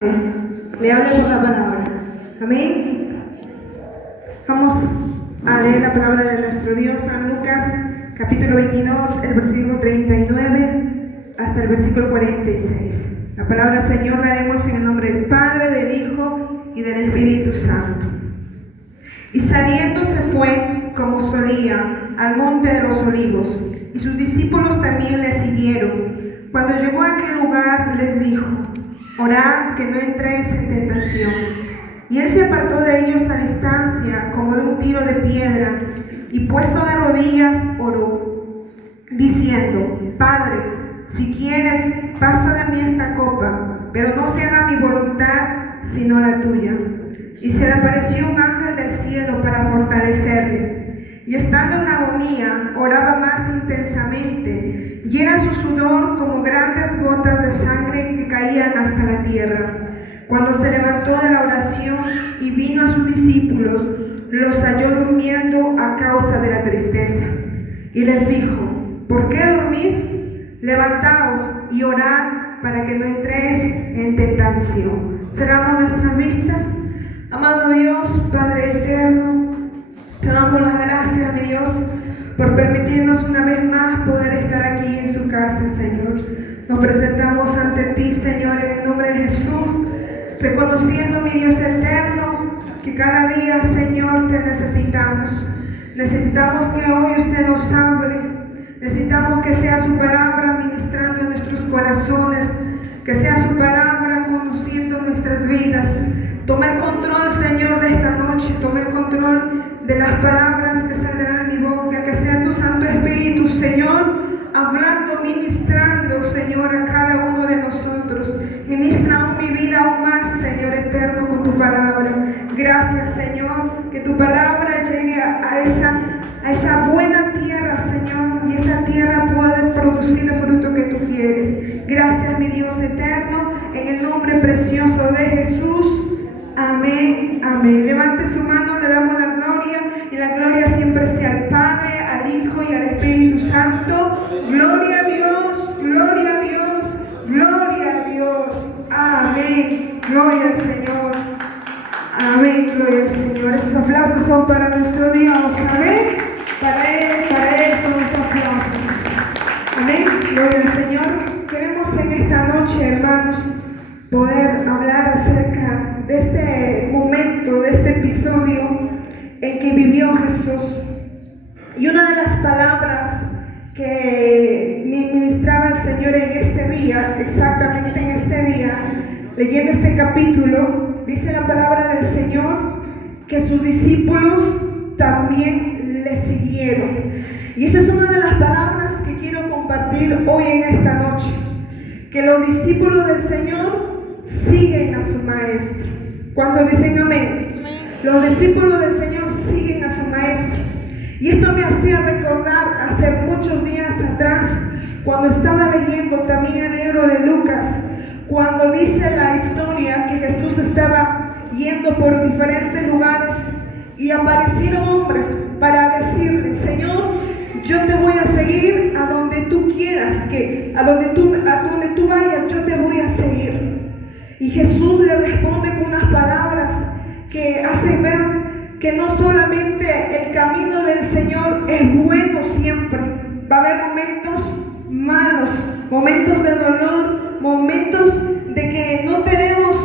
le hable por la palabra. Amén. Vamos a leer la palabra de nuestro Dios, San Lucas, capítulo 22, el versículo 39 hasta el versículo 46. La palabra del Señor la haremos en el nombre del Padre, del Hijo y del Espíritu Santo. Y saliendo se fue, como solía, al monte de los olivos, y sus discípulos también le siguieron. Cuando llegó a aquel lugar, les dijo: orad que no entréis en tentación. Y él se apartó de ellos a distancia, como de un tiro de piedra, y puesto de rodillas, oró, diciendo: Padre, si quieres, pasa de mí esta copa, pero no se haga mi voluntad, sino la tuya. Y se le apareció un ángel del cielo para fortalecerle. Y estando en agonía, oraba más intensamente, y era su sudor como grandes gotas de sangre que caían hasta la tierra. Cuando se levantó de la oración y vino a sus discípulos, los halló durmiendo a causa de la tristeza. Y les dijo: ¿por qué dormís? Levantaos y orad para que no entréis en tentación. Cerramos nuestras vistas. Amado Dios, Padre eterno, te damos las gracias, mi Dios, por permitirnos una vez más poder estar aquí en su casa, Señor. Nos presentamos ante ti, Señor, en el nombre de Jesús, reconociendo, mi Dios eterno, que cada día, Señor, te necesitamos. Necesitamos que hoy usted nos hable. Necesitamos que sea su palabra ministrando en nuestros corazones, que sea su palabra conduciendo nuestras vidas. Toma el control, Señor, de esta noche. Toma el control de las palabras que saldrán de mi boca. Que sea tu Santo Espíritu, Señor, hablando, ministrando, Señor, a cada uno de nosotros. Ministra aún mi vida aún más, Señor eterno, con tu palabra. Gracias, Señor, que tu palabra llegue a esa buena tierra, Señor, y esa tierra pueda producir el fruto que tú quieres. Gracias, mi Dios eterno, en el nombre precioso de Jesús. Amén, amén. Levante su mano, le damos la gloria, y la gloria siempre sea al Padre, al Hijo y al Espíritu Santo. Gloria a Dios, gloria a Dios, gloria a Dios. Amén. Gloria al Señor. Amén, gloria al Señor. Esos aplausos son para nuestro Dios. Amén. Para Él son los aplausos. Amén, gloria al Señor. Queremos en esta noche, hermanos, poder hablar acerca de este momento, de este episodio en que vivió Jesús. Y una de las palabras que ministraba el Señor en este día, exactamente en este día, leyendo este capítulo, dice la palabra del Señor que sus discípulos también le siguieron. Y esa es una de las palabras que quiero compartir hoy en esta noche, que los discípulos del Señor siguen a su maestro. ¿Cuántos dicen amén? Los discípulos del Señor siguen a su maestro. Y esto me hacía recordar hace muchos días atrás, cuando estaba leyendo también el libro de Lucas, cuando dice la historia que Jesús estaba yendo por diferentes lugares y aparecieron hombres para decirle: Señor, yo te voy a seguir a donde tú quieras, a donde tú vayas, yo te voy a seguir. Y Jesús le responde con unas palabras que hacen ver que no solamente el camino del Señor es bueno siempre. Va a haber momentos malos, momentos de dolor, momentos de que no tenemos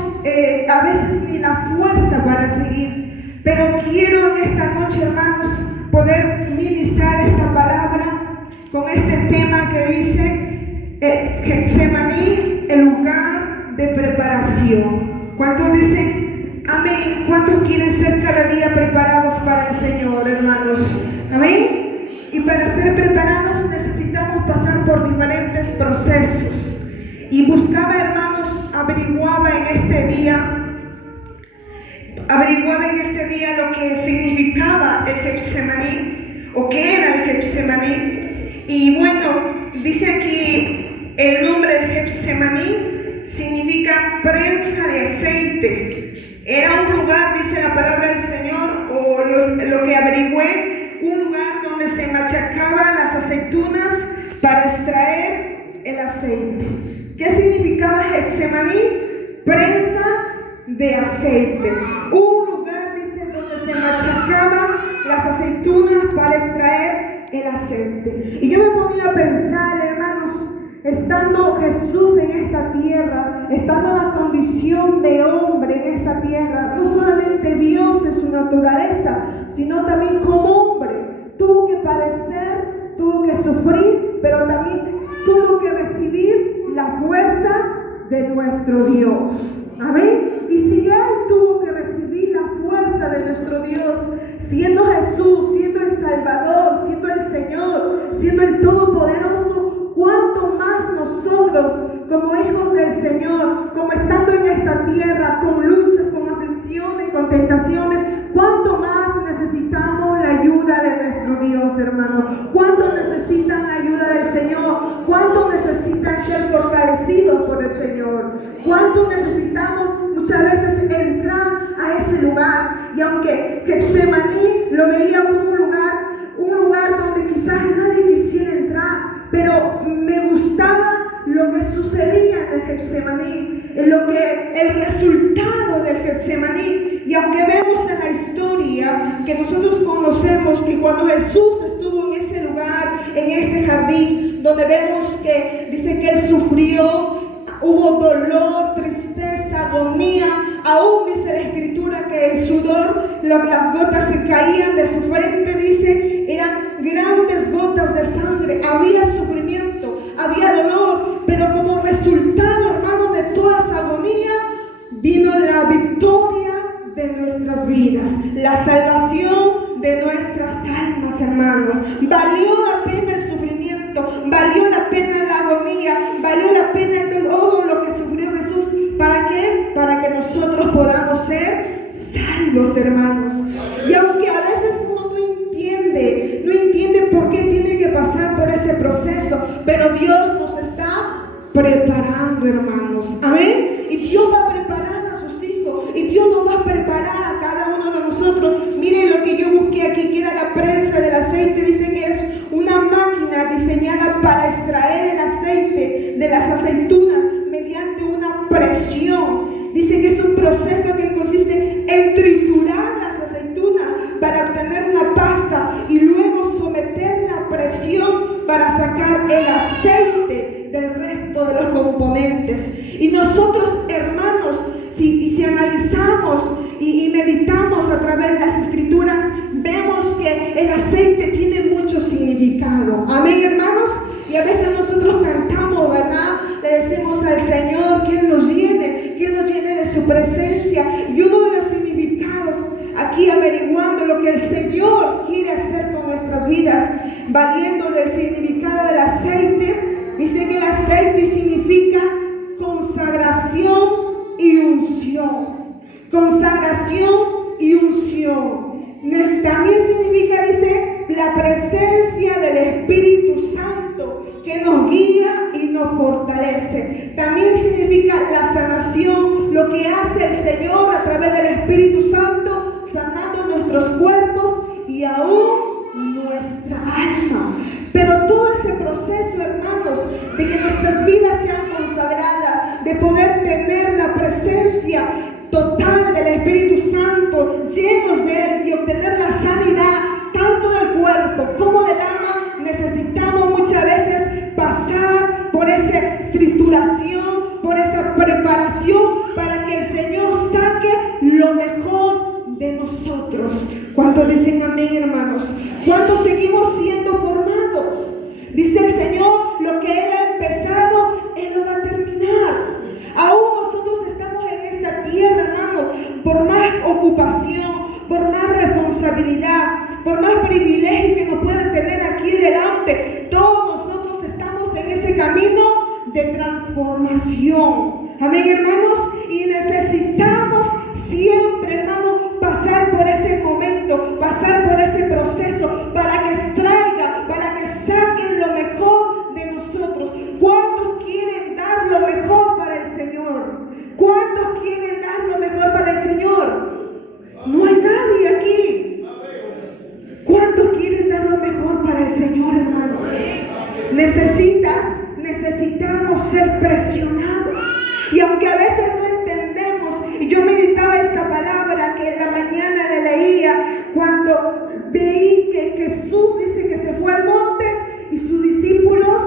a veces ni la fuerza para seguir. Pero quiero en esta noche, hermanos, poder ministrar esta palabra con este tema que dice Getsemaní, el lugar de preparación. ¿Cuántos dicen amén? ¿Cuántos quieren ser cada día preparados para el Señor, hermanos? Amén. Y para ser preparados necesitamos pasar por diferentes procesos. Y buscaba, hermanos, averiguaba en este día lo que significaba el Getsemaní, o qué era el Getsemaní. Y bueno, dice aquí el nombre de Getsemaní significa prensa de aceite. Era un lugar, dice la palabra del Señor, o lo que averigüé, un lugar donde se machacaban las aceitunas para extraer el aceite. ¿Qué significaba Getsemaní? Prensa de aceite. Un lugar, dice, donde se machacaban las aceitunas para extraer el aceite. Y yo me ponía a pensar, hermanos, estando Jesús en esta tierra, estando en la condición de hombre en esta tierra, no solamente Dios en su naturaleza, sino también como hombre, tuvo que padecer, tuvo que sufrir, pero también tuvo que recibir la fuerza de nuestro Dios. Amén. Y si Él tuvo que recibir la fuerza de nuestro Dios, siendo Jesús, siendo el Salvador, siendo el Señor, siendo el Todopoderoso, ¿cuánto más nosotros, como hijos del Señor, como estando en esta tierra, con luchas, con aflicciones, con tentaciones, cuánto más necesitamos la ayuda de nuestro Dios, hermano? ¿Cuánto necesitan la ayuda del Señor? ¿Cuánto necesitan ser fortalecidos por el Señor? ¿Cuánto necesitamos muchas veces entrar a ese lugar? Y aunque Getsemaní lo veía como un lugar donde quizás nadie quisiera entrar, pero me gustaba lo que sucedía en el Getsemaní, el resultado del Getsemaní. Y aunque vemos en la historia que nosotros conocemos que cuando Jesús estuvo en ese lugar, en ese jardín, donde vemos que dice que Él sufrió, hubo dolor, tristeza, agonía, aún dice la Escritura que el sudor, las gotas se caían de su frente, dice, eran grandes gotas de sangre, había sufrimiento, había dolor, pero como resultado, hermanos, de toda esa agonía, vino la victoria de nuestras vidas, la salvación de nuestras almas, hermanos. Valió la pena el sufrimiento, valió la pena la agonía, valió la pena todo lo que sufrió Jesús. ¿Para qué? Para que nosotros podamos ser salvos, hermanos. Y aunque a veces uno no entiende por qué tiene que pasar por ese proceso, pero Dios nos está preparando, hermanos. Amén. Y Dios va a preparar a sus hijos, y Dios nos va a preparar a cada uno de nosotros. Miren lo que yo busqué aquí, que era la prensa del aceite. Dice que es una máquina diseñada para extraer el aceite de las aceitunas mediante una presión. Dice que es un proceso que consiste en triturar las aceitunas para obtener una pasta y luego someter la presión para sacar el aceite del resto de los componentes. Y nosotros, hermanos, si analizamos y meditamos a través de las Escrituras, vemos que el aceite tiene mucho significado. Amén, hermanos. Y a veces nosotros cantamos, ¿verdad? Le decimos al Señor que Él nos llene de su presencia. Y uno de los significados, aquí averiguando lo que el Señor quiere hacer con nuestras vidas, valiendo del significado del aceite, dice que el aceite significa consagración y unción. Consagración y unción. También significa, dice, la presencia del Espíritu Santo que nos guía y nos fortalece. También significa la sanación, lo que hace el Señor a través del Espíritu Santo, sanando nuestros cuerpos y aún nuestra alma. Pero todo ese proceso, hermanos, de que nuestras vidas sean consagradas, de poder tener la presencia total del Espíritu Santo, llenos de Él, y obtener la sanidad tanto del cuerpo como del alma, necesitamos muchas veces pasar por esa trituración, por esa preparación, para que el Señor saque lo mejor de nosotros. ¿Cuántos dicen amén, hermanos? ¿Cuántos seguimos siendo formados? Dice el Señor, lo que Él ha empezado, Él lo va a terminar. Aún nosotros estamos en esta tierra, hermanos, por más ocupación, por más responsabilidad, por más privilegios que nos puedan tener aquí delante, todos nosotros estamos en ese camino de transformación. Amén, hermanos. Y necesitamos siempre, hermanos, pasar por ese momento, pasar por ese proceso, para que extraiga, para que saquen lo mejor de nosotros. ¿Cuántos quieren dar lo mejor para el Señor? ¿Cuántos quieren dar lo mejor para el Señor? No hay nadie aquí. ¿Cuántos quieren dar lo mejor para el Señor, hermanos? Necesitamos ser presionados. Y aunque a veces no entendemos, y yo medité y en la mañana le leía cuando veí que Jesús dice que se fue al monte y sus discípulos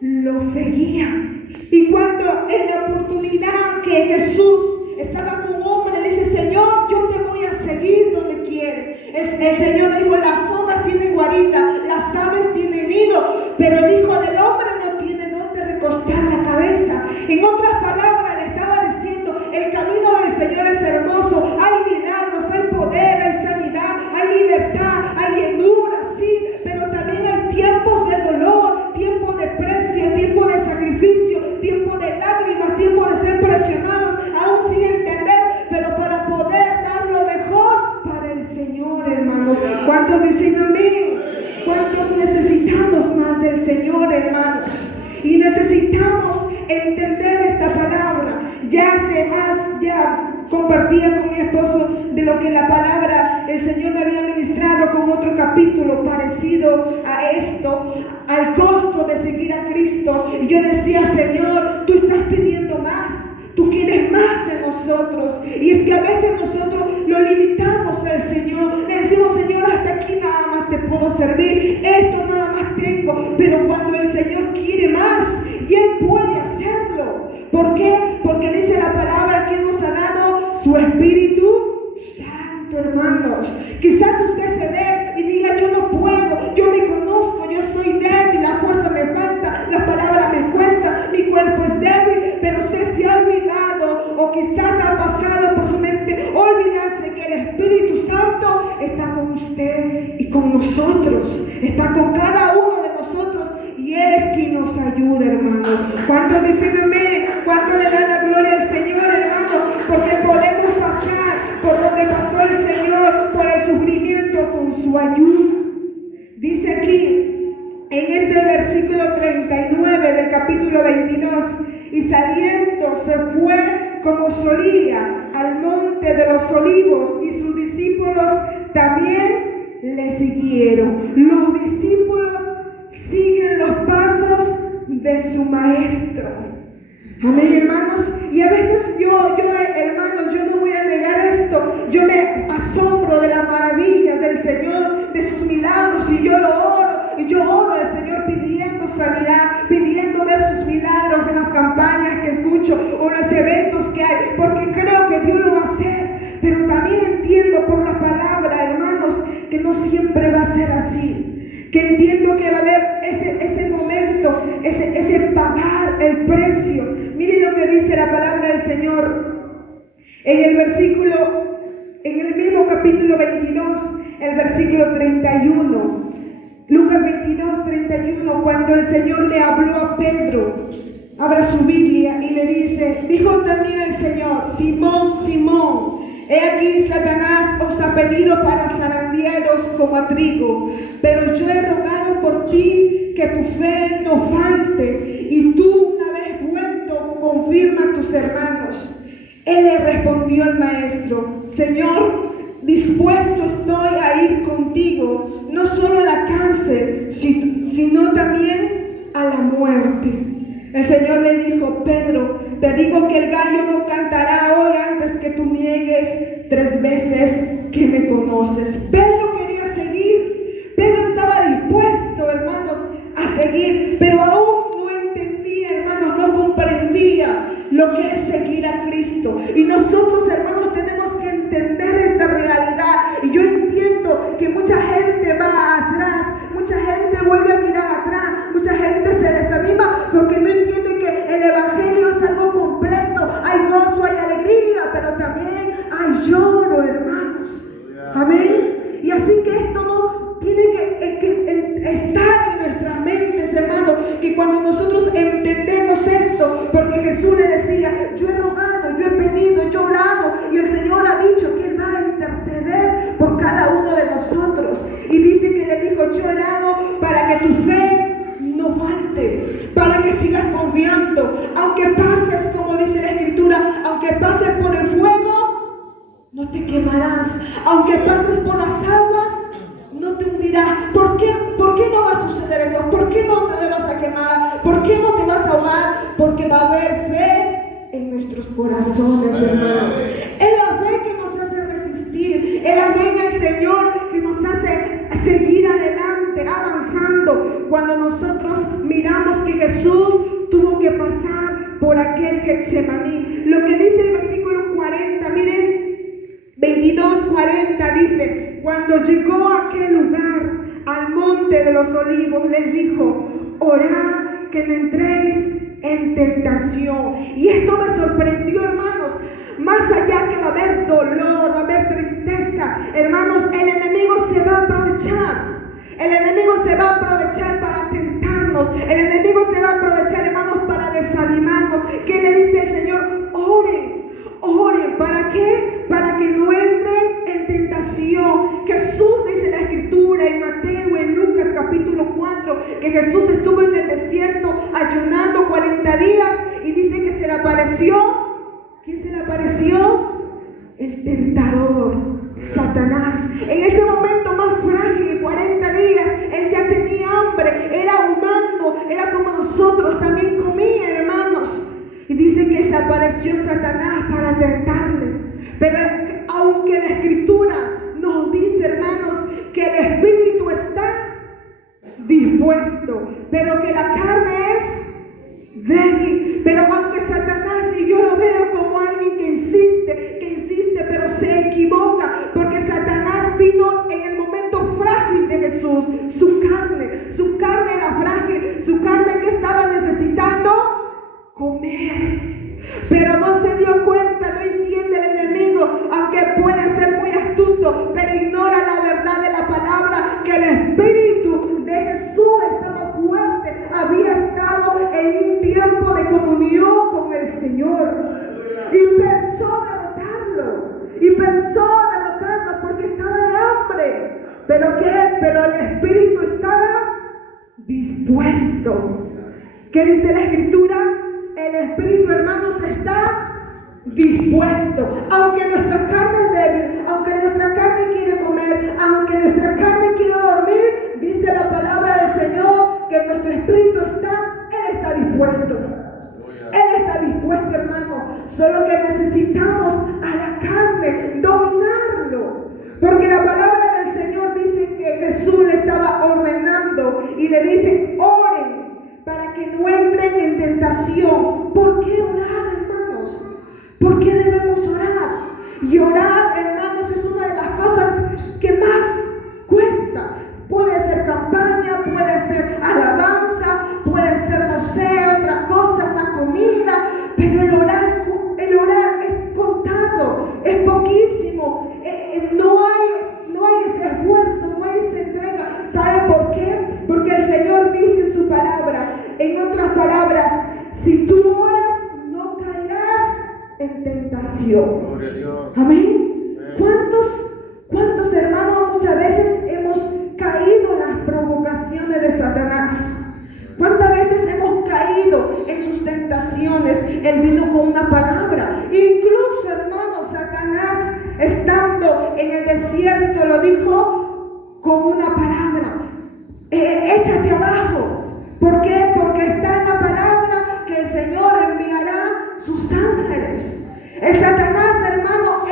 lo seguían. Y cuando en la oportunidad que Jesús estaba con un hombre, le dice: Señor, yo te voy a seguir donde quieres. El Señor le dijo: las zorras tienen guarida, las aves tienen nido, pero el Hijo del Hombre no tiene dónde recostar la cabeza. En otras palabras, le estaba diciendo: el camino del Señor es hermoso, hay milagros, hay poder, hay sanidad, hay libertad, hay llenura, sí, pero también hay tiempos de dolor, tiempos de precio, tiempos de sacrificio, tiempos de lágrimas, tiempos de ser presionados, aún sin entender, pero para poder dar lo mejor para el Señor, hermanos. ¿Cuántos dicen amén? ¿Cuántos necesitamos más del Señor, hermanos? Y necesitamos entender esta palabra. Ya compartía con mi esposo de lo que la palabra, el Señor me había ministrado con otro capítulo parecido a esto, al costo de seguir a Cristo. Y yo decía: Señor, tú estás pidiendo más, tú quieres más de nosotros. Y es que a veces nosotros lo limitamos al Señor, le decimos: Señor, hasta aquí nada más te puedo servir, esto nada más tengo. Pero cuando el Señor quiere más, y Él puede hacerlo. ¿Por qué? Porque dice la palabra que Él nos ha dado su Espíritu Santo, hermanos. Quizás usted se ve y diga: yo no puedo, yo me conozco, yo soy débil, la fuerza me falta, la palabra me cuesta, mi cuerpo es débil. Pero usted se ha olvidado, o quizás ha pasado por su mente olvidarse que el Espíritu Santo está con usted y con nosotros, está con cada uno de nosotros, y Él es quien nos ayuda, hermanos. ¿Cuántos dicen amén? ¿Cuántos le dan la gloria al Señor, hermanos? Porque podemos pasar por donde pasó el Señor, por el sufrimiento, con su ayuda. Dice aquí, en este versículo 39 del capítulo 22, y saliendo se fue como solía al monte de los olivos, y sus discípulos también le siguieron. Los discípulos siguen los pasos de su maestro. Amén, hermanos. Y a veces hermanos, yo no voy a negar esto. Yo me asombro de las maravillas del Señor, de sus milagros, y yo lo oro. Y yo oro al Señor pidiendo sanidad, pidiendo ver sus milagros en las campañas que escucho o en los eventos que hay, porque creo que Dios lo va a hacer. Pero también entiendo por la palabra, hermanos, que no siempre va a ser así. Que entiendo que va a haber ese momento, ese pagar el precio. Miren lo que dice la palabra del Señor en el mismo capítulo 22, el versículo 31. Lucas 22, 31, cuando el Señor le habló a Pedro, abra su Biblia y le dijo también el Señor: Simón, Simón, he aquí Satanás os ha pedido para zarandearos como a trigo, pero yo he rogado por ti que tu fe no falte, y tú, una vez vuelto, confirma a tus hermanos. Él le respondió al maestro: Señor, dispuesto estoy a ir contigo, no solo a la cárcel, sino también a la muerte. El Señor le dijo: Pedro, te digo que el gallo no cantará hoy antes que tú niegues 3 veces que me conoces. Pedro quería seguir. Pedro estaba dispuesto, hermanos, a seguir, pero aún no entendía, hermanos, no comprendía lo que es seguir a Cristo. Y nosotros, hermanos, tenemos que entender esta realidad. Y yo entiendo que mucha gente va atrás, mucha gente vuelve a mirar atrás, mucha gente se desanima porque no entiende que el evangelio es algo completo. Hay gozo, hay alegría, pero también hay lloro, hermanos. Amén. Y así que esto no tiene que estar en nuestras mentes, hermanos, que cuando nosotros entendemos esto, porque Jesús le decía: yo he rogado, yo he pedido, yo he orado, y el Señor ha dicho que Él va a interceder por cada uno de nosotros. Y dice que le dijo: yo he orado para que tu fe no falte, para que sigas confiando, aunque pases, como dice la Escritura, aunque pases por el fuego, no te quemarás, aunque pases por las aguas, no te hundirás. ¿Por qué no va a suceder eso? ¿Por qué no te vas a quemar? ¿Por qué no te vas a ahogar? Porque va a haber fe en nuestros corazones, hermano. Es la fe que nos hace resistir. seguir adelante, avanzando. Cuando nosotros miramos que Jesús tuvo que pasar por aquel Getsemaní. Lo que dice el versículo 40, miren, 22:40 dice: cuando llegó a aquel lugar, al monte de los olivos, les dijo: orad que no entréis en tentación. Y esto me sorprendió, hermanos. Más allá que va a haber dolor, va a haber tristeza, hermanos, el enemigo se va a aprovechar. El enemigo se va a aprovechar para tentarnos. El enemigo se va a aprovechar, hermanos, para desanimarnos. ¿Qué le dice el Señor? Oren. Oren. ¿Para qué? Para que no entren en tentación. Jesús dice en la Escritura, en Mateo, en Lucas capítulo 4, que Jesús estuvo en el desierto ayunando 40 días y dice que se le apareció. ¿Quién se le apareció? El tentador, Satanás. En ese momento más frágil, 40 días, él ya tenía hambre, era humano, era como nosotros, también comía, hermanos. Y dice que se apareció Satanás para tentarle. Pero aunque la Escritura nos dice, hermanos, que el espíritu está dispuesto, pero que la carne es débil. Pero aunque Satanás, y yo lo veo como alguien que insiste, pero se equivoca, porque Satanás vino en el momento frágil de Jesús. Su carne era frágil, su carne que estaba necesitando comer. Pero no se dio cuenta, no entiende el enemigo, aunque puede ser muy astuto, pero ignora la verdad de la palabra, que el espíritu de Jesús estaba fuerte, había estado en un tiempo de comunión con el Señor. Y pensó derrotarlo porque estaba de hambre. ¿Pero qué? Pero el espíritu estaba dispuesto. ¿Qué dice la Escritura? El espíritu, hermanos, está dispuesto. Aunque nuestra carne es débil, aunque nuestra carne quiere comer, aunque nuestra carne quiere dormir, dice la palabra del Señor que nuestro espíritu Él está dispuesto. Él está dispuesto, hermano. Solo que necesitamos a la carne dominarlo. Porque la palabra del Señor dice que Jesús le estaba ordenando y le dice: oren para que no entren en tentación. ¿Por qué orar, hermanos? ¿Por qué debemos orar? Y orar, hermanos, es una de las cosas que más cuesta. Puede ser campaña, puede ser alabanza, puede ser, no sé, otra cosa, una comida, pero el orar es contado, es poquísimo. No hay ese esfuerzo, no hay esa entrega. ¿Sabe por qué? Porque el Señor dice en su palabra, en otras palabras: si tú oras, no caerás en tentación. Amén. ¿Cuántos hermanos muchas veces hemos caído en las provocaciones de Satanás? ¿Cuántas veces hemos caído en sus tentaciones? Él vino con una palabra. Incluso, hermanos, Satanás, estando en el desierto, lo dijo con una palabra: échate abajo. ¿Por qué? Porque está en la palabra que el Señor enviará sus ángeles. Satanás, hermano,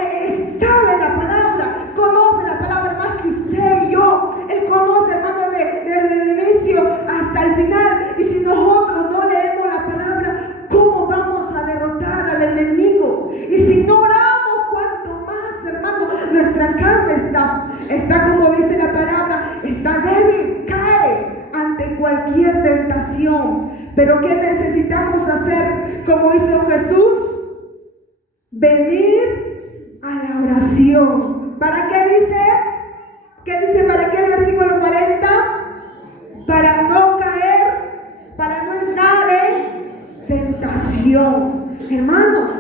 sabe la palabra, conoce la palabra más que usted y yo. Él conoce, hermano, desde el inicio hasta el final. Y si nosotros no leemos la palabra, ¿cómo vamos a derrotar al enemigo? Y si no oramos, ¿cuánto más, hermano? Nuestra carne está como dice la palabra, está débil, cae ante cualquier tentación. Pero ¿qué necesitamos hacer? Como hizo Jesús, venir a la oración. ¿Para qué dice? ¿Qué dice? ¿Para qué el versículo 40? Para no caer, para no entrar en tentación. Hermanos,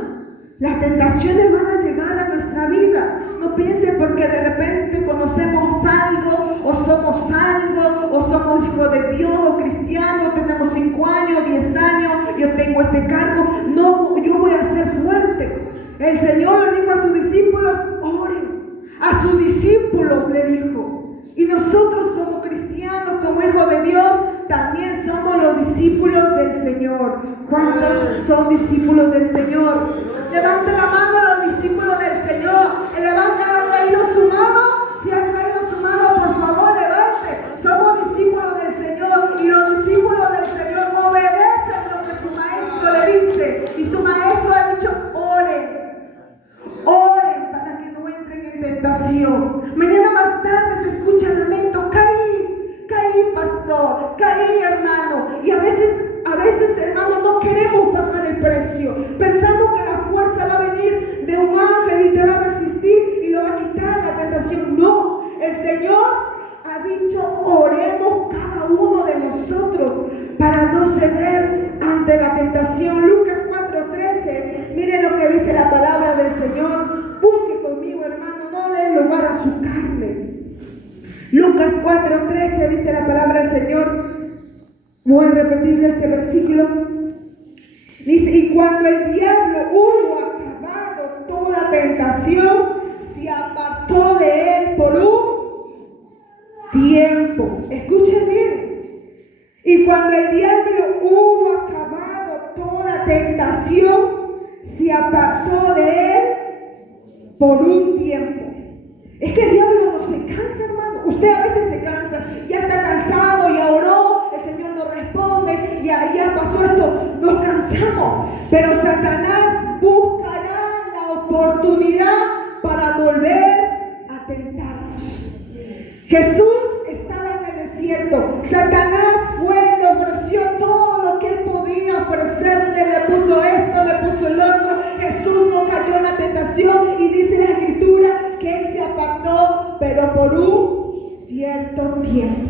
las tentaciones van a llegar a nuestra vida. No piensen porque de repente conocemos algo, o somos algo, o somos hijos de Dios, o cristianos, tenemos 5 años, 10 años, yo tengo este cargo. No, yo voy a ser fuerte. El Señor le dijo a sus discípulos: oren. A sus discípulos le dijo. Y nosotros como cristianos, como hijos de Dios, también somos los discípulos del Señor. ¿Cuántos son discípulos del Señor? Levante la mano a los discípulos del Señor. ¿Ha traído su mano? Si ha traído su mano, por favor, levante. tentación. Mañana más tarde se escucha el lamento: caí pastor, caí hermano. Y a veces hermano, no queremos pagar el precio. Pensamos que la fuerza va a venir de un ángel y te va a resistir y lo va a quitar la tentación. No, el Señor ha dicho: oremos cada uno de nosotros para no ceder ante la tentación. Lucas 4:13, mire lo que dice la palabra del Señor. Busque conmigo, hermano, no dé lugar a su carne. Lucas 4:13 dice la palabra del Señor. Voy a repetirle este versículo. Dice: y cuando el diablo hubo acabado toda tentación, se apartó de él por un tiempo. Escuchen bien. Y cuando el diablo hubo acabado toda tentación, se apartó de él por un tiempo. Es que el diablo no se cansa, hermano. Usted a veces se cansa, ya está cansado, ya oró, el Señor no responde, ya pasó esto, nos cansamos. Pero Satanás buscará la oportunidad para volver a tentarnos. Jesús estaba en el desierto. Satanás fue, le ofreció todo lo que él podía ofrecerle, le puso esto, le puso el otro. Jesús no cayó en la tentación y dice la Escritura que él se apartó, pero por un cierto tiempo.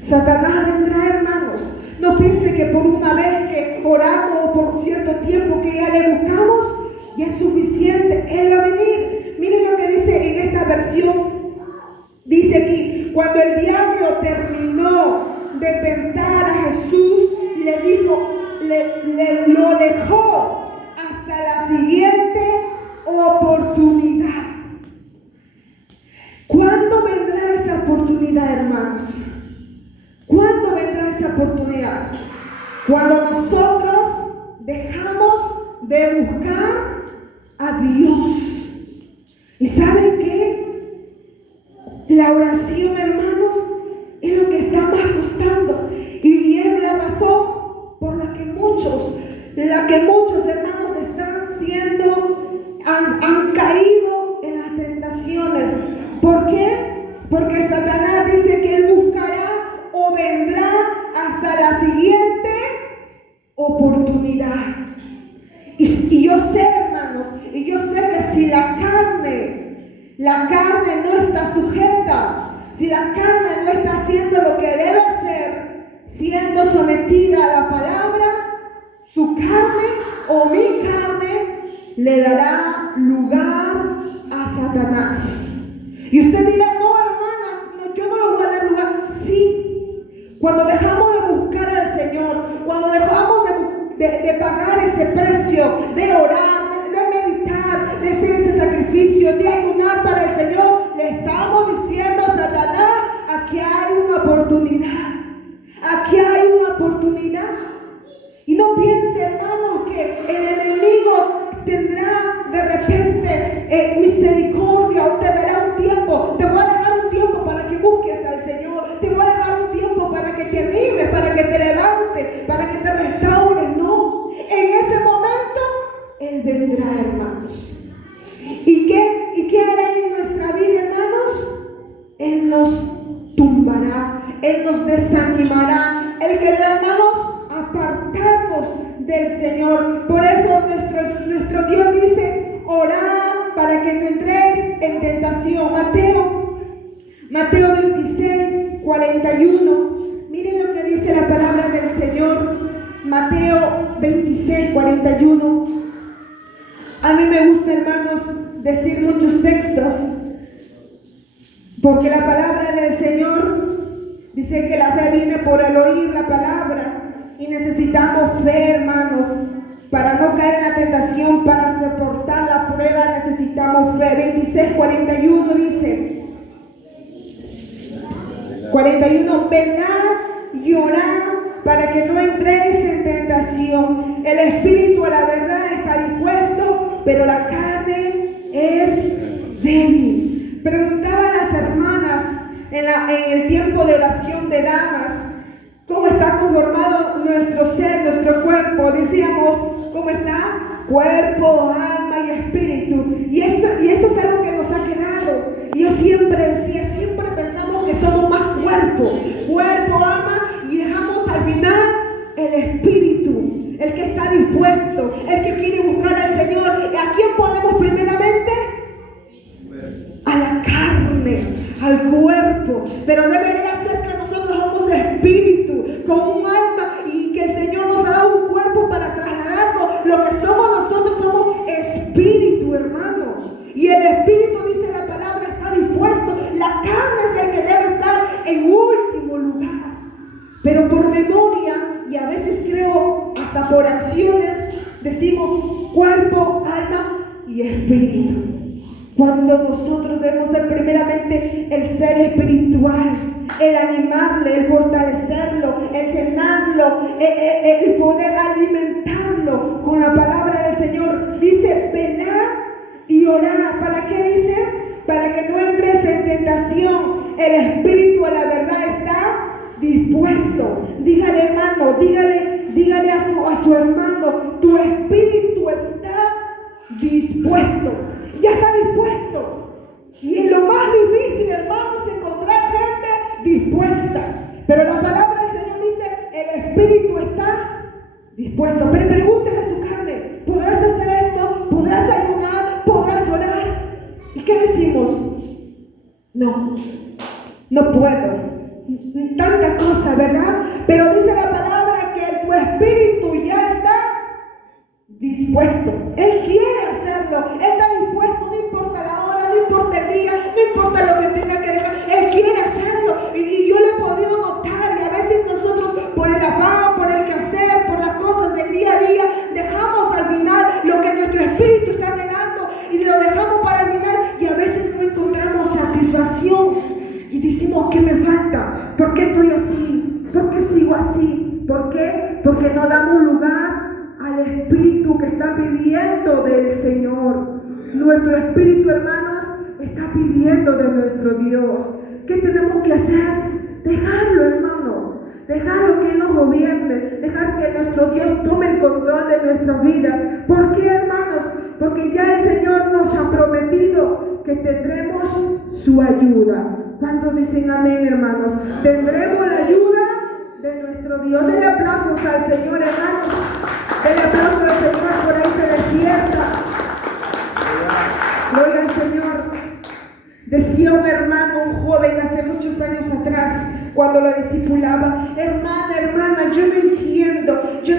Satanás vendrá, hermanos. No piense que por una vez que oramos o por un cierto tiempo que ya le buscamos, ya es suficiente. Él va a venir. Miren lo que dice en esta versión. Dice aquí: cuando el diablo terminó de tentar a Jesús, le dijo, lo dejó hasta la siguiente oportunidad. ¿Cuándo vendrá esa oportunidad, hermanos? ¿Cuándo vendrá esa oportunidad? Cuando nosotros dejamos de buscar a Dios. ¿Y saben qué? La oración, hermanos, es lo que está más costando. Y es la razón por la que muchos hermanos están han caído en las tentaciones. ¿Por qué? Porque Satanás dice que él buscará o vendrá hasta la siguiente oportunidad. Y yo sé, hermanos, y yo sé que si la carne no está sujeta, si la carne no está haciendo lo que debe hacer, siendo sometida a la palabra, su carne o mi carne le dará lugar a Satanás. Y usted dirá: no, hermana, yo no le voy a dar lugar. Sí, cuando dejamos de buscar al Señor, cuando dejamos de pagar ese precio, de orar, de meditar, de hacer ese sacrificio, de ayunar para el Señor, le estamos diciendo a Satanás: aquí hay una oportunidad, aquí hay una oportunidad. Y no piense, hermanos, que el enemigo tendrá de repente misericordia o te dará un tiempo. Te voy a dejar un tiempo para que busques al Señor. Te voy a dejar un tiempo para que te animes, para que te levantes, para que te restaures. No, en ese momento Él vendrá, hermanos. ¿Y qué hará en nuestra vida, hermanos? Él nos tumbará, Él nos desanimará. Él querrá, hermanos, apartarnos del Señor. Por eso nuestro Dios dice: orad para que no entréis en tentación. Mateo 26, 41. Miren lo que dice la palabra del Señor. Mateo 26, 41. A mí me gusta, hermanos, decir muchos textos, porque la palabra del Señor dice que la fe viene por el oír la palabra. Y necesitamos fe, hermanos, para no caer en la tentación, para soportar la prueba necesitamos fe. 26, 41 dice: 41, velad y orad para que no entréis en tentación. El espíritu a la verdad está dispuesto, pero la carne es débil. Preguntaban las hermanas en el tiempo de oración de damas: ¿cómo está conformado nuestro ser, nuestro cuerpo? Decíamos: ¿cómo está? Cuerpo, alma y espíritu. Y esto es algo que nos ha quedado. espíritu, pero debería ser que nosotros somos espíritu, con un alma, y que el Señor nos ha dado un cuerpo para trasladarnos. Lo que somos nosotros somos espíritu, hermano. Y el espíritu, dice la palabra, está dispuesto. La carne es el que debe estar en último lugar. Pero por memoria, y a veces creo hasta por acciones, decimos cuerpo, alma y espíritu. Cuando nosotros debemos ser primeramente el ser espiritual, el animarle, el fortalecerlo, el llenarlo, el poder alimentarlo con la palabra del Señor. Dice, velad y orad. ¿Para qué dice? Para que no entres en tentación. El espíritu a la verdad está dispuesto. Dígale, hermano, dígale a su hermano, tu espíritu está dispuesto. Ya está dispuesto. Y en lo más difícil, hermano, es encontrar gente dispuesta. Pero la palabra del Señor dice, el espíritu está dispuesto. Pero pregúntele a su carne, ¿podrás hacer esto? ¿Podrás ayunar? ¿Podrás orar? ¿Y qué decimos? No puedo. Tanta cosa, ¿verdad? Pero dice la palabra que tu espíritu ya está dispuesto. Él quiere hacerlo. Él está dispuesto, no importa la hora, no importa el día, no importa lo que tenga que dejar. Él quiere hacerlo. Y yo lo he podido notar. Y a veces nosotros, por el afán, por el quehacer, por las cosas del día a día, dejamos al final lo que nuestro espíritu está anhelando y lo dejamos para el final. Y a veces no encontramos satisfacción. Y decimos, ¿qué me falta? ¿Por qué estoy así? ¿Por qué sigo así? ¿Por qué? Porque no damos lugar al espíritu que está pidiendo del Señor. Nuestro espíritu, hermanos, está pidiendo de nuestro Dios. ¿Qué tenemos que hacer? Dejarlo, hermano. Dejarlo que Él nos gobierne. Dejar que nuestro Dios tome el control de nuestras vidas. ¿Por qué, hermanos? Porque ya el Señor nos ha prometido que tendremos su ayuda. ¿Cuántos dicen amén, hermanos? Tendremos la ayuda de nuestro Dios. Denle aplausos al Señor, hermanos. Denle aplausos al Señor, por ahí se despierta. Gloria al Señor. Decía un hermano, un joven hace muchos años atrás, cuando lo discipulaba, hermana, yo no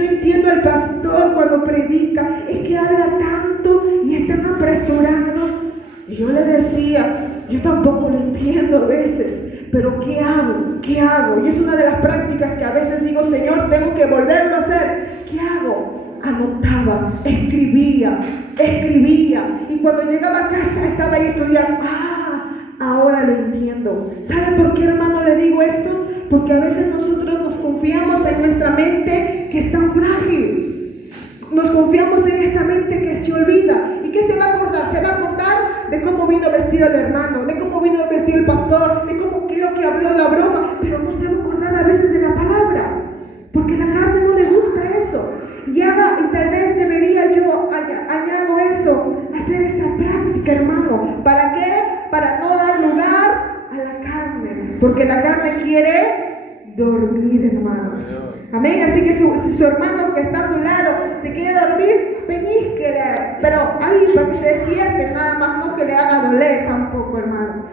entiendo al pastor cuando predica, es que habla tanto y es tan apresurado. Y yo le decía, yo tampoco lo entiendo a veces, pero ¿qué hago? Y es una de las prácticas que a veces digo, Señor, tengo que volverlo a hacer. ¿Qué hago? Anotaba, escribía. Y cuando llegaba a casa estaba ahí estudiando. Ahora lo entiendo. ¿Sabe por qué, hermano, le digo esto? Porque a veces nosotros nos confiamos en nuestra mente que es tan frágil. Nos confiamos en esta mente que se olvida. ¿Y qué se va a acordar? Se va a acordar de cómo vino vestido el hermano, de cómo vino vestido el pastor, de cómo qué es lo que habló la broma, pero no se va a acordar a veces de la palabra, porque la carne no le gusta eso. Y tal vez debería yo, añado eso, hacer esa práctica, hermano. ¿Para qué? Para no dar lugar a la carne, porque la carne quiere dormir, hermanos. Amén. Así que si su hermano que está a su lado se quiere dormir, peñísquele, pero ahí para que se despierte, nada más, no que le haga doler tampoco, hermano.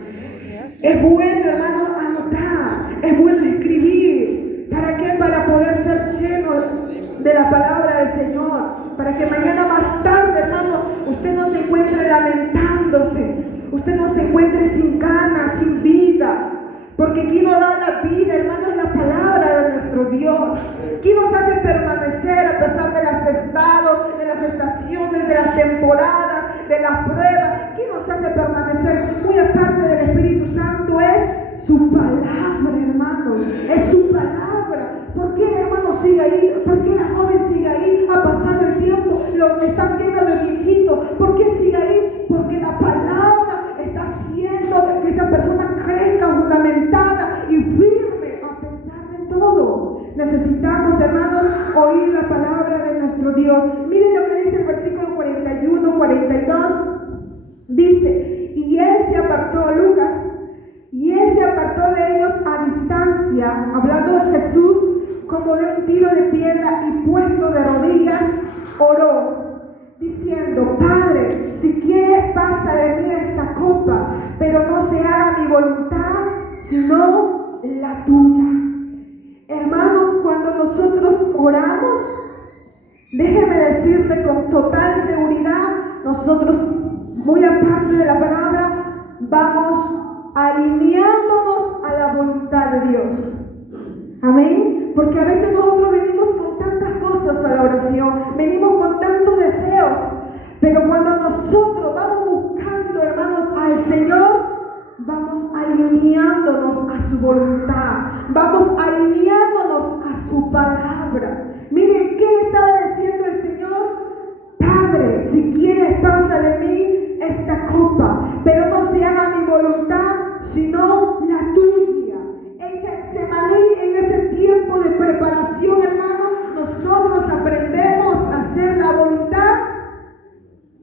Es bueno, hermano, anotar, es bueno escribir. ¿Para qué? Para poder ser lleno de la palabra del Señor, para que mañana más tarde, hermano, usted no se encuentre lamentándose, usted no se encuentre sin ganas, sin vida. Porque ¿quién nos da la vida, hermano? Es la palabra de nuestro Dios. ¿Quién nos hace permanecer a pesar de los estados, de las estaciones, de las temporadas, de las pruebas? ¿Quién nos hace permanecer? Muy aparte del Espíritu Santo es su palabra, hermanos. Es su palabra. ¿Por qué el hermano sigue ahí? ¿Por qué la joven sigue ahí? Ha pasado el tiempo, los que están llenos de viejitos. ¿Por qué sigue ahí? Porque la palabra está haciendo que esa persona crezca fundamentada y firme a pesar de todo. Necesitamos, hermanos, oír la palabra de nuestro Dios. Miren lo que dice el versículo 41, 42. Dice, y él se apartó, Lucas, y él se apartó de ellos a distancia, hablando de Jesús, como de un tiro de piedra, y puesto de rodillas, oró, diciendo, Padre, si quieres pasa de mí esta copa, pero no se haga mi voluntad, sino la tuya. Hermanos, cuando nosotros oramos, déjeme decirle con total seguridad, nosotros, muy aparte de la palabra, vamos alineándonos a la voluntad de Dios. Amén. Porque a veces nosotros venimos con tantas cosas a la oración, venimos con tantos deseos, pero cuando nosotros vamos buscando, hermanos, al Señor, vamos alineándonos a su voluntad, vamos alineándonos a su palabra. Miren, ¿qué le estaba diciendo el Señor? Padre, si quieres pasa de mí esta copa, pero no se haga mi voluntad, sino la tuya. En Getsemaní, en ese tiempo de preparación, hermano, nosotros aprendemos a hacer la voluntad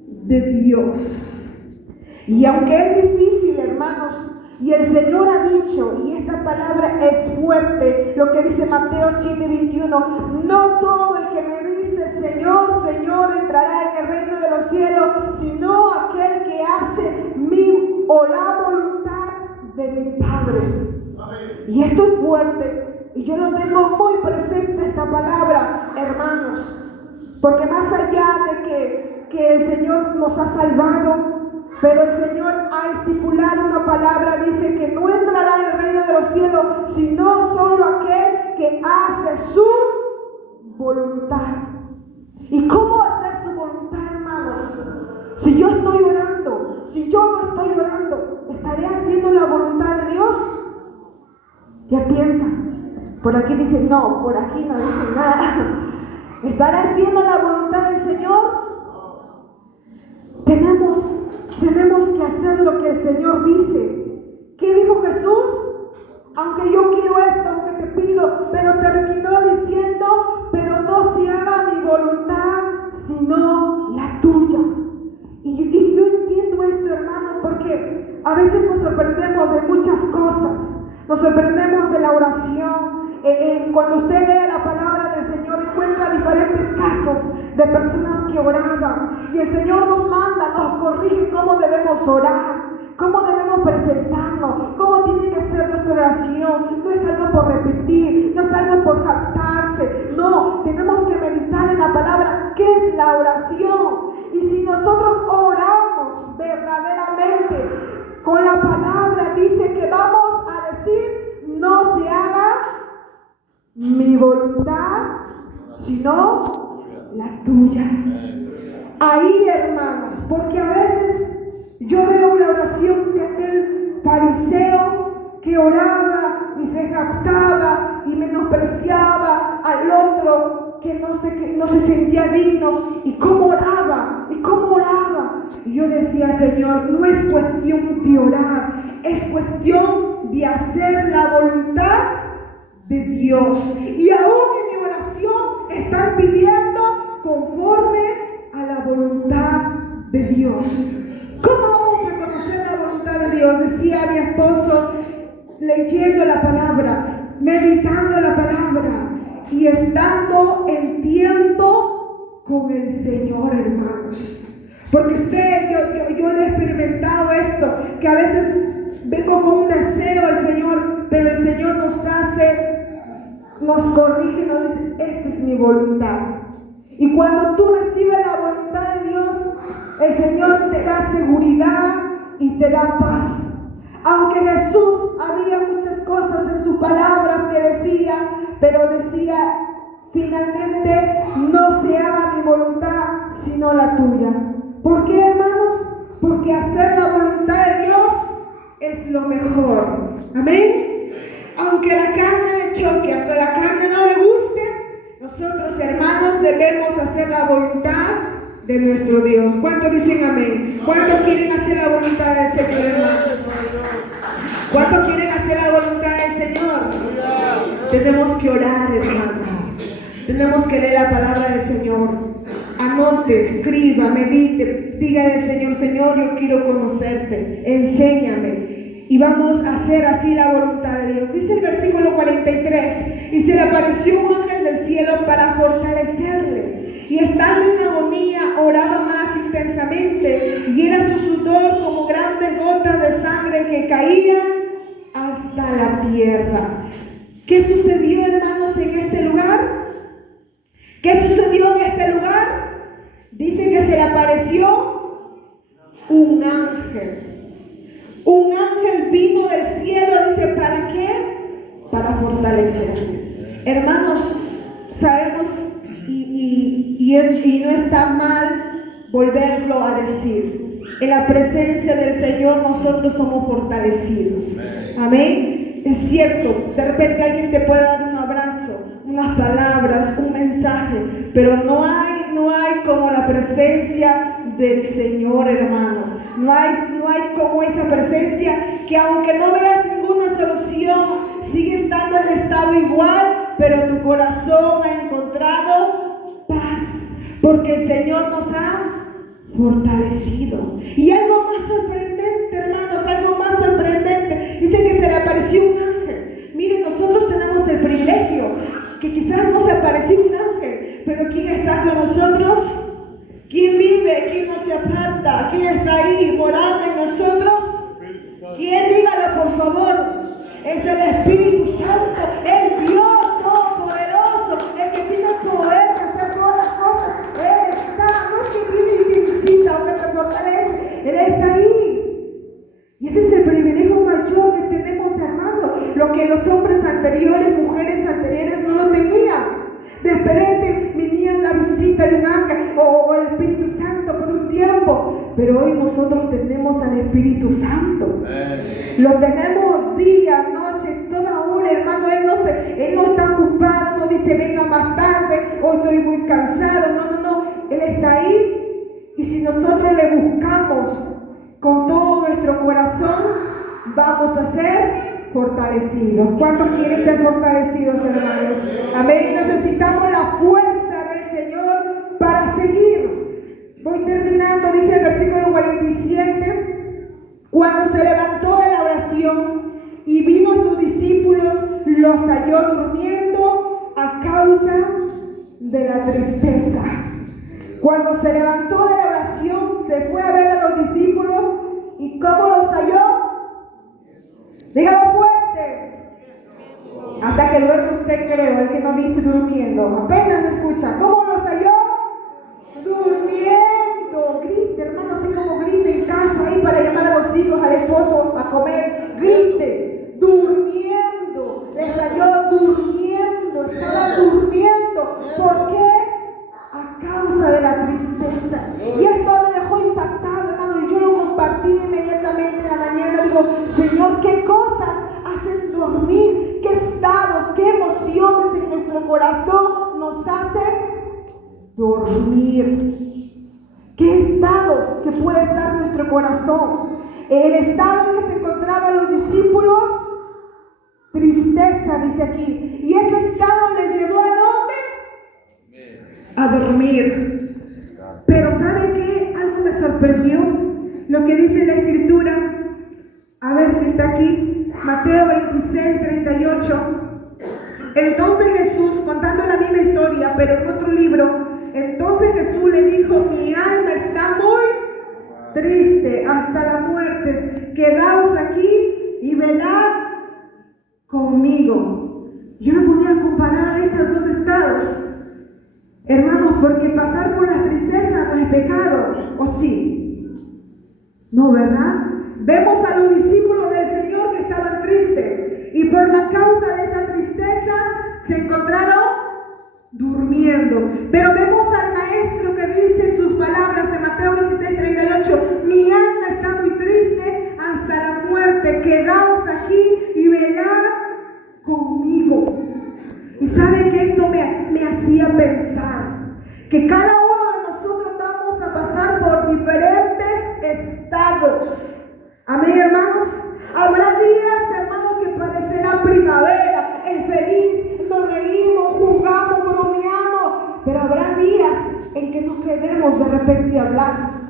de Dios. Y aunque es difícil, hermanos, y el Señor ha dicho, y esta palabra es fuerte, lo que dice Mateo 7:21, no todo el que me dice Señor, Señor entrará en el reino de los cielos, sino aquel que hace mi o la voluntad de mi Padre. Y esto es fuerte, y yo lo tengo muy presente esta palabra, hermanos, porque más allá de que el Señor nos ha salvado, pero el Señor ha estipulado una palabra, dice que no entrará en el reino de los cielos, sino solo aquel que hace su voluntad. ¿Y cómo hacer su voluntad, hermanos? Si yo estoy orando, si yo no estoy orando, ¿estaré haciendo la voluntad de Dios? Ya piensan. Por aquí dicen no, por aquí no dicen nada. ¿Estaré haciendo la voluntad del Señor? Tenemos que hacer lo que el Señor dice. ¿Qué dijo Jesús? Aunque yo quiero esto, aunque te pido, pero terminó diciendo, pero no se haga mi voluntad, sino la tuya. Y yo entiendo esto, hermano, porque a veces nos sorprendemos de muchas cosas. Nos sorprendemos de la oración. Cuando usted lee la palabra del Señor, encuentra diferentes casos de personas que oraban. Y el Señor nos manda, nos corrige cómo debemos orar, cómo debemos presentarnos, cómo tiene que ser nuestra oración. No es algo por repetir, no es algo por captarse. No, tenemos que meditar en la palabra, ¿qué es la oración? Y si nosotros oramos verdaderamente con la palabra, dice que vamos a decir, no se haga mi voluntad, sino la tuya. Ahí, hermanos, porque a veces yo veo la oración de aquel fariseo que oraba y se jactaba y menospreciaba al otro que no se sentía digno, y cómo oraba, y yo decía, Señor, no es cuestión de orar, es cuestión de hacer la voluntad de Dios, y aún en mi oración estar pidiendo conforme a la voluntad de Dios. ¿Cómo vamos a conocer la voluntad de Dios? Decía mi esposo, leyendo la palabra, meditando la palabra y estando en tiempo con el Señor, hermanos. Porque yo lo he experimentado esto, que a veces vengo con un deseo al Señor, pero el Señor nos corrige y nos dice, esta es mi voluntad. Y cuando tú recibes la voluntad de Dios, el Señor te da seguridad y te da paz. Aunque Jesús había muchas cosas en sus palabras que decía, pero decía finalmente, no se haga mi voluntad sino la tuya. ¿Por qué, hermanos? Porque hacer la voluntad de Dios es lo mejor. Amén. Aunque la carne le choque, aunque la carne no le guste, nosotros, hermanos, debemos hacer la voluntad de nuestro Dios. ¿Cuántos dicen amén? ¿Cuántos quieren hacer la voluntad del Señor, hermanos? ¿Cuántos quieren hacer la voluntad del Señor? Tenemos que orar, hermanos. Tenemos que leer la palabra del Señor. Anote, escriba, medite, dígale al Señor, Señor, yo quiero conocerte, enséñame. Y vamos a hacer así la voluntad de Dios. Dice el versículo 43, y se le apareció un ángel del cielo para fortalecerle. Y estando en agonía, oraba más intensamente, y era su sudor como grandes gotas de sangre que caían hasta ¿Qué sucedió, hermanos, en este lugar? ¿Qué sucedió en este lugar? Dice que se le apareció un ángel. Un ángel vino del cielo, dice, ¿para qué? Para fortalecer. Hermanos, sabemos y no está mal volverlo a decir. En la presencia del Señor nosotros somos fortalecidos. Amén. Es cierto, de repente alguien te puede dar un abrazo, unas palabras, un mensaje, pero no hay como la presencia del Señor, hermanos. No hay como esa presencia que aunque no veas ninguna solución, sigue estando en estado igual, pero tu corazón ha encontrado paz, porque el Señor nos ha fortalecido. Y algo más sorprendente, hermanos, algo más sorprendente, dice que se le apareció un ángel. Miren, nosotros tenemos el privilegio que quizás no se apareció un ángel, pero ¿quién está con nosotros? ¿Quién vive? ¿Quién no se aparta? ¿Quién está ahí morando en nosotros? ¿Quién? Dígalo por favor. Es el Espíritu Santo, el Dios Todopoderoso, el que tiene el poder de hacer todas las cosas. Él está, no es que viene y te visita o que te fortalece, Él está ahí. Y ese es el privilegio mayor que tenemos, hermanos, lo que los hombres anteriores, mujeres anteriores no lo tenían. De repente venían la visita de un ángel o el Espíritu Santo por un tiempo, pero hoy nosotros tenemos al Espíritu Santo. Lo tenemos día, noche, toda hora, hermano. Él no está ocupado, no dice venga más tarde, hoy estoy muy cansado. No. Él está ahí, y si nosotros le buscamos con todo nuestro corazón, vamos a ser fortalecidos. ¿Cuántos quieren ser fortalecidos, hermanos? Amén. Necesitamos la fuerza del Señor para seguir. Voy terminando, dice el versículo 47. Cuando se levantó de la oración y vino a sus discípulos, los halló durmiendo a causa de la tristeza. Cuando se levantó de la oración, se fue a ver a los discípulos, ¿y cómo los halló? Dígalo fuerte. Hasta que duerme usted, creo, el que no dice durmiendo. Apenas escucha. ¿Cómo los halló? Durmiendo. Grite, hermano, así como grite en casa ahí para llamar a los hijos, al esposo a comer. Grite. Durmiendo. Les halló durmiendo. Estaban durmiendo. ¿Por qué? A causa de la tristeza. Y esto me dejó impactado, hermano. Y yo lo compartí inmediatamente en la mañana. Digo, Señor, ¿qué cosas hacen dormir? ¿Qué estados, qué emociones en nuestro corazón nos hacen dormir? ¿Qué estados que puede estar nuestro corazón? El estado en que se encontraban los discípulos, tristeza, dice aquí. Y ese estado les llevó ¿a dónde? A dormir. Pero ¿sabe qué? Algo me sorprendió. Lo que dice la Escritura. A ver si está aquí. Mateo 26, 38. Entonces Jesús, contando la misma historia, pero en otro libro. Entonces Jesús le dijo: mi alma está muy triste hasta la muerte. Quedaos aquí y velad conmigo. Yo me podía comparar estos dos estados, hermanos, porque pasar por la tristeza no es pecado, ¿o sí? No, ¿verdad? Vemos a los discípulos del Señor que estaban tristes y por la causa de esa tristeza se encontraron durmiendo. Pero vemos al Maestro que dice en sus palabras en Mateo 26, 38: mi alma está muy triste hasta la muerte, quedaos aquí y velad conmigo. Y sabe que esto me hacía pensar que cada uno de nosotros vamos a pasar por diferentes estados. Amén, hermanos. Habrá días, hermanos, que parecerá primavera, es feliz, nos reímos, jugamos, bromeamos, pero habrá días en que no queremos de repente hablar.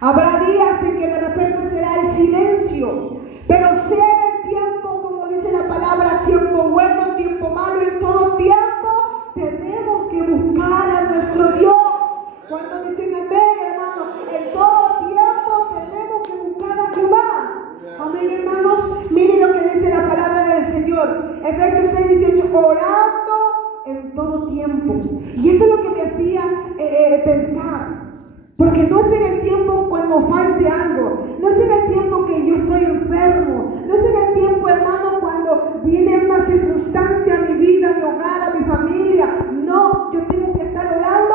Habrá días en que de repente será el silencio, pero sea el tiempo, como dice la palabra, tiempo bueno, tiempo malo, en todo tiempo tenemos que buscar a nuestro Dios. Cuando dicen amén, hermanos, en todo tiempo tenemos que buscar a Jehová. Amén, hermanos. Miren lo que dice la palabra del Señor. Efesios 6, 18 orando en todo tiempo. Y eso es lo que me hacía pensar. Porque no es en el tiempo cuando falte algo, no es en el tiempo que yo estoy enfermo, no es en el tiempo, hermano, cuando viene una circunstancia a mi vida, a mi hogar, a mi familia. No, yo tengo que estar orando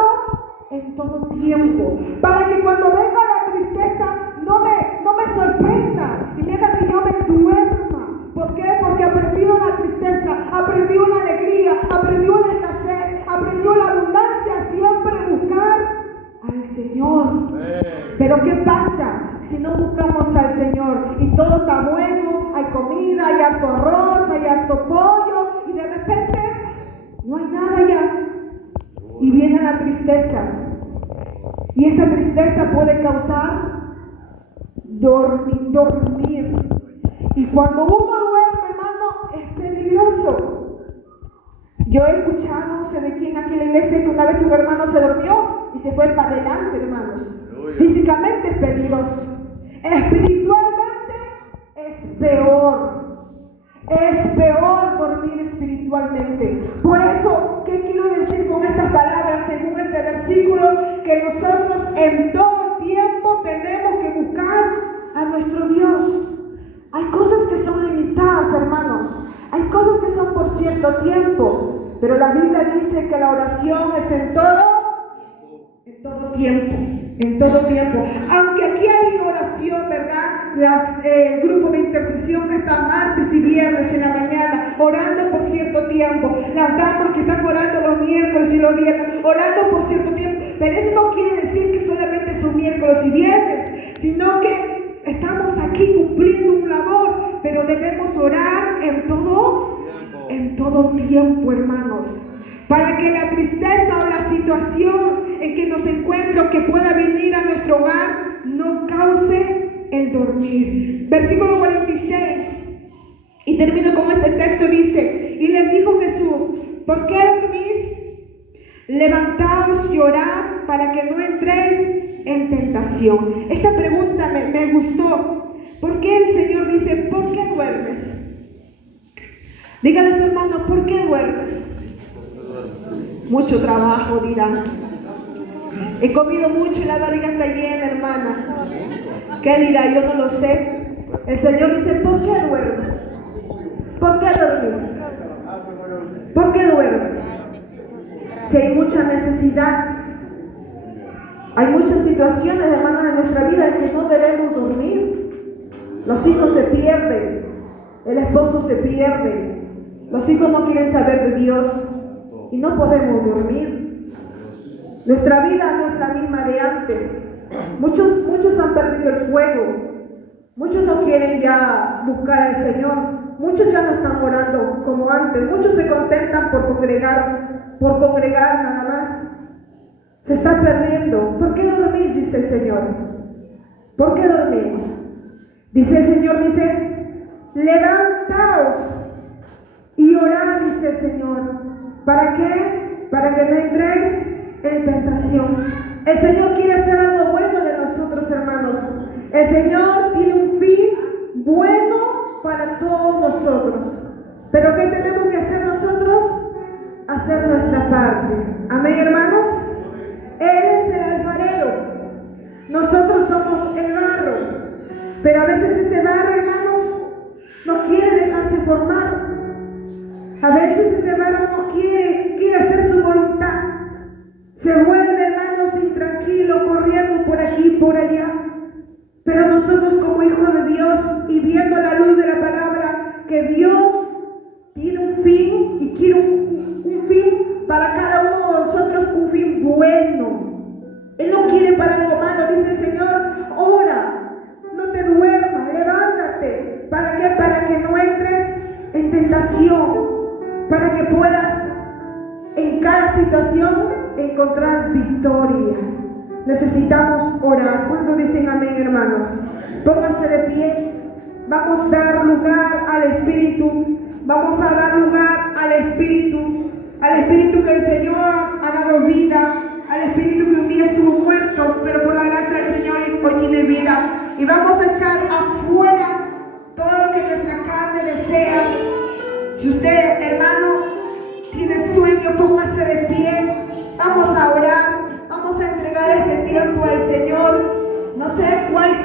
en todo tiempo, para que cuando venga la tristeza no me sorprenda y me haga que yo me duerma. ¿Por qué? Porque aprendí una tristeza, aprendí una alegría, aprendí una escasez, aprendí una abundancia, siempre buscar al Señor. Pero ¿qué pasa si no buscamos al Señor y todo está bueno, hay comida, hay harto arroz, hay harto pollo y de repente no hay nada ya y viene la tristeza? Y esa tristeza puede causar dormir. Y cuando uno duerme, hermano, es peligroso. Yo he escuchado, no sé de quién aquí en la iglesia, que una vez un hermano se durmió y se fue para adelante, hermanos. Físicamente es peligroso. Espiritualmente es peor. Es peor dormir espiritualmente. Por eso, ¿qué quiero decir con estas palabras según este versículo? Que nosotros en todo tiempo tenemos que buscar a nuestro Dios. Hay cosas que son limitadas, hermanos. Hay cosas que son por cierto tiempo. Pero la Biblia dice que la oración es en todo tiempo. En todo tiempo. Aunque aquí hay oración, ¿verdad? El grupo de intercesión está martes y viernes en la mañana, orando por cierto tiempo. Las damas que están orando los miércoles y los viernes, orando por cierto tiempo. Pero eso no quiere decir que solamente son miércoles y viernes, sino que estamos aquí cumpliendo un labor, pero debemos orar en todo tiempo, hermanos. Para que la tristeza o la situación en que nos encuentro, que pueda venir a nuestro hogar, no cause el dormir. Versículo 46. Y termino con este texto, dice: y les dijo Jesús: ¿por qué dormís? Levantaos y orad para que no entréis en tentación. Esta pregunta me gustó. ¿Por qué el Señor dice: ¿por qué duermes? Dígale a su hermano: ¿por qué duermes? Mucho trabajo, dirá. He comido mucho y la barriga está llena, hermana. ¿Qué dirá? Yo no lo sé. El Señor dice: ¿por qué duermes? ¿Por qué dormís? ¿Por qué duermes? Si hay mucha necesidad, hay muchas situaciones, hermanas, en nuestra vida en que no debemos dormir. Los hijos se pierden, el esposo se pierde, los hijos no quieren saber de Dios y no podemos dormir. Nuestra vida no es la misma de antes. Muchos han perdido el fuego. Muchos no quieren ya buscar al Señor. Muchos ya no están orando como antes. Muchos se contentan por congregar nada más. Se está perdiendo. ¿Por qué dormís? Dice el Señor. ¿Por qué dormimos? Dice el Señor, levantaos y orad, dice el Señor. ¿Para qué? Para que no entréis en tentación. El Señor quiere hacer algo bueno de nosotros, hermanos. El Señor tiene un fin bueno para todos nosotros. Pero ¿qué tenemos que hacer nosotros? Hacer nuestra parte. Amén, hermanos. Él es el alfarero. Nosotros somos el barro. Pero a veces ese barro, hermanos, no quiere dejarse formar. A veces ese barro no quiere hacer su voluntad. Se vuelve, hermanos, intranquilo, corriendo por aquí y por allá. Pero nosotros, como hijos de Dios y viendo la luz de la palabra, que Dios tiene un fin y quiere un fin para cada uno de nosotros, un fin bueno. Él no quiere para algo malo. Dice el Señor: ora, no te duermas, levántate. ¿Para qué? Para que no entres en tentación. Para que puedas en cada situación encontrar victoria. Necesitamos orar. ¿Cuántos dicen amén, hermanos? Pónganse de pie. Vamos a dar lugar al Espíritu. Vamos a dar lugar al Espíritu que el Señor ha dado vida, al Espíritu que un día estuvo muerto, pero por la gracia del Señor hoy tiene vida. Y vamos a echar afuera todo lo que nuestra carne desea. Si usted, hermano, sueño, póngase de pie. Vamos a orar, vamos a entregar este tiempo al Señor. No sé cuál